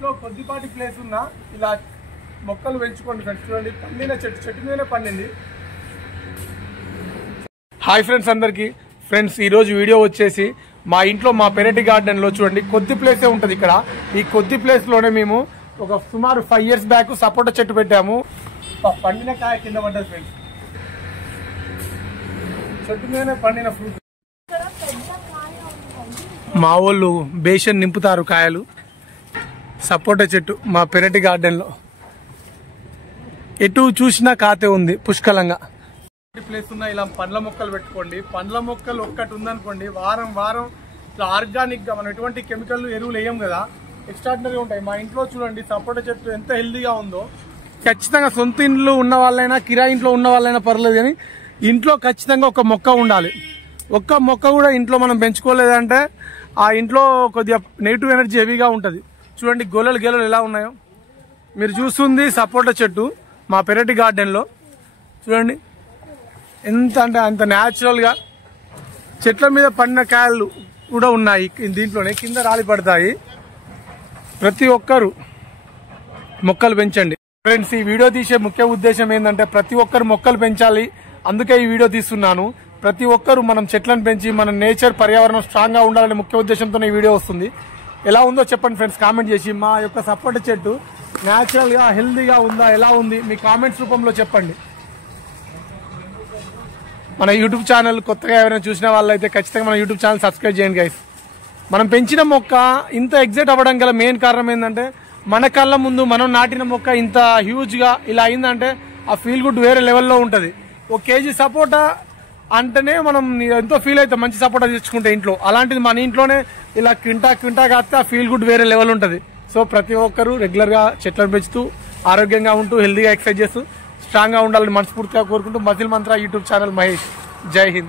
ఇంట్లో కొద్దిపాటి ప్లేస్ ఉన్నా ఇలా మొక్కలు పెంచుకోండి ఫ్రెండ్స్. చూడండి పండిన చెట్టు మీదనే పండింది. హాయ్ ఫ్రెండ్స్ అందరికి. ఫ్రెండ్స్ ఈరోజు వీడియో వచ్చేసి మా ఇంట్లో మా పెరటి గార్డెన్లో చూడండి కొద్ది ప్లేసే ఉంటుంది. ఇక్కడ ఈ కొద్ది ప్లేస్లోనే మేము ఒక సుమారు 5 years బ్యాక్ సపోటా చెట్టు పెట్టాము. పండిన కాయ కింద పడ్డది ఫ్రెండ్స్. చెట్టు మీదనే పండిన ఫ్రూట్. మా వాళ్ళు బేషన్ నింపుతారు కాయలు. సపోటా చెట్టు మా పెరటి గార్డెన్లో ఎటు చూసినా కాతే ఉంది పుష్కలంగా. ప్లేస్ ఉన్న ఇలా పండ్ల మొక్కలు పెట్టుకోండి. పండ్ల మొక్కలు ఒక్కటి ఉందనుకోండి, వారం వారం ఇట్లా ఆర్గానిక్గా మనం ఎటువంటి కెమికల్ ఎరువులు వేయం కదా, ఎక్స్ట్రాడినరీగా ఉంటాయి. మా ఇంట్లో చూడండి సపోటా చెట్టు ఎంత హెల్దీగా ఉందో. ఖచ్చితంగా సొంత ఇంట్లో ఉన్న వాళ్ళైనా కిరాయి ఇంట్లో ఉన్న వాళ్ళైనా పర్లేదు, కానీ ఇంట్లో ఖచ్చితంగా ఒక మొక్క ఉండాలి. ఒక్క మొక్క కూడా ఇంట్లో మనం పెంచుకోలేదంటే ఆ ఇంట్లో కొద్దిగా నెగిటివ్ ఎనర్జీ హెవీగా ఉంటుంది. చూడండి గొల్లలు ఎలా ఉన్నాయో. మీరు చూస్తుంది సపోటా చెట్టు మా పెరటి గార్డెన్లో. చూడండి ఎంత అంటే అంత న్యాచురల్గా చెట్ల మీద పండిన కాయలు కూడా ఉన్నాయి దీంట్లోనే, కింద రాలి పడతాయి. ప్రతి ఒక్కరు మొక్కలు పెంచండి ఫ్రెండ్స్. ఈ వీడియో తీసే ముఖ్య ఉద్దేశం ఏంటంటే ప్రతి ఒక్కరు మొక్కలు పెంచాలి, అందుకే ఈ వీడియో తీస్తున్నాను. ప్రతి ఒక్కరు మనం చెట్లను పెంచి మన నేచర్ పర్యావరణం స్ట్రాంగ్గా ఉండాలనే ముఖ్య ఉద్దేశంతో ఈ వీడియో వస్తుంది. ఎలా ఉందో చెప్పండి ఫ్రెండ్స్ కామెంట్ చేసి. మా యొక్క సపోటా చెట్టు న్యాచురల్గా హెల్దీగా ఉందా, ఎలా ఉంది మీ కామెంట్స్ రూపంలో చెప్పండి. మన యూట్యూబ్ ఛానల్ కొత్తగా ఎవరైనా చూసిన వాళ్ళైతే ఖచ్చితంగా మన యూట్యూబ్ ఛానల్ సబ్స్క్రైబ్ చేయండి గైస్. మనం పెంచిన మొక్క ఇంత ఎగ్జైట్ అవ్వడం గల మెయిన్ కారణం ఏంటంటే మన కళ్ళ ముందు మనం నాటిన మొక్క ఇంత హ్యూజ్గా ఇలా అయిందంటే ఆ ఫీల్ గుడ్ వేరే లెవెల్లో ఉంటుంది. 1 kg సపోటా అంటేనే మనం ఎంతో ఫీల్ అవుతాం మంచి సపోటా తెచ్చుకుంటే ఇంట్లో. అలాంటిది మన ఇంట్లోనే ఇలా క్వింటా కాస్తే ఆ ఫీల్ గుడ్ వేరే లెవెల్ ఉంటుంది. సో ప్రతి ఒక్కరు రెగ్యులర్గా చెట్లను పెంచుతూ ఆరోగ్యంగా ఉంటూ హెల్దీగా ఎక్సర్సైజ్ చేస్తూ స్ట్రాంగ్గా ఉండాలని మనస్ఫూర్తిగా కోరుకుంటూ మజిల్ మంత్ర యూట్యూబ్ ఛానల్ మహేష్. జై హింద్.